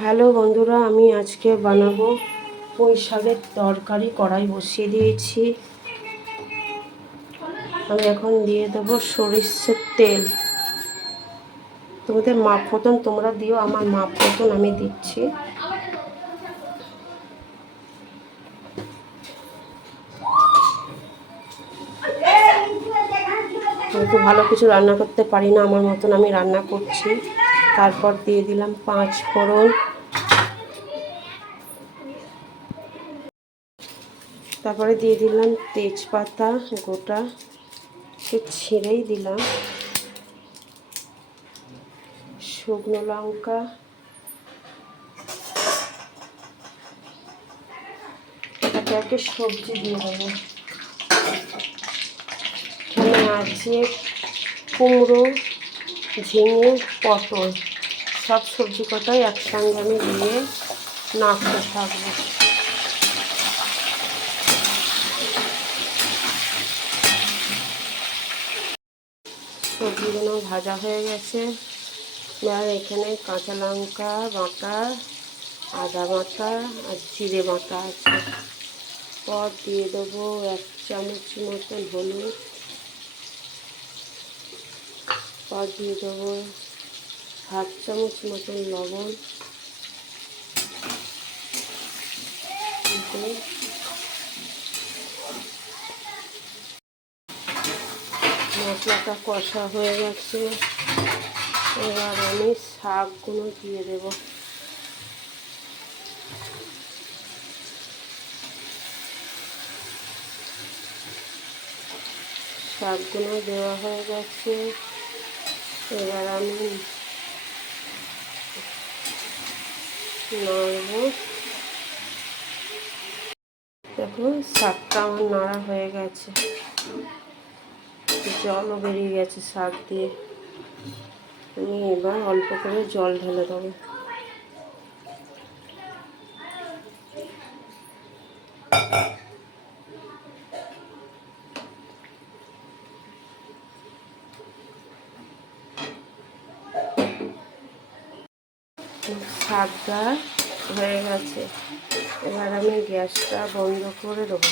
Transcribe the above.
Hello বন্ধুরা, আমি আজকে বানাবো পুঁই শাকের তরকারি। কড়াই বসিয়ে দিয়েছি। আমি এখন দিয়ে দেবো সরিষার তেল। তোমাদের মাপ মতন তোমরা দিও, আমার মাপ মতন আমি দিচ্ছি। আমি তো ভালো কিছু রান্না করতে পারি না, আমার মতন আমি রান্না করছি। তারপর দিয়ে দিলাম 5 ফোড়ন, তারপরে দিয়ে দিলাম তেজপাতা গোটা, একটু ছিঁড়েই দিলাম, শুকনো লঙ্কা, একে সবজি দিয়ে দেবো। এখানে আছে কুমড়ো, ঝিঙে, পটল, সব সবজি কটাই একসঙ্গে আমি দিয়ে নাড়তে থাকবো। সবজিগুলো ভাজা হয়ে গেছে। আর এখানে কাঁচা লঙ্কা বাটা, আদা বাটা আর জিরে বাটা আছে। পর দিয়ে দেবো 1 চামচ মতন হলুদ, পর দিয়ে দেবো 1/2 চামচ মতন লবণ, মশলাটা কষা হয়ে গেছে। এবার আমি শাকগুলো দিয়ে দেব। শাকগুলো দেওয়া হয়ে গেছে। এবার আমি নাড়ব। দেখুন শাকটা আমার নাড়া হয়ে গেছে, জলও বেরিয়ে গেছে শাক দিয়ে। আমি এবার অল্প করে জল ঢেলে দেবো। শাকটা হয়ে গেছে, এবার আমি গ্যাসটা বন্ধ করে দেবো।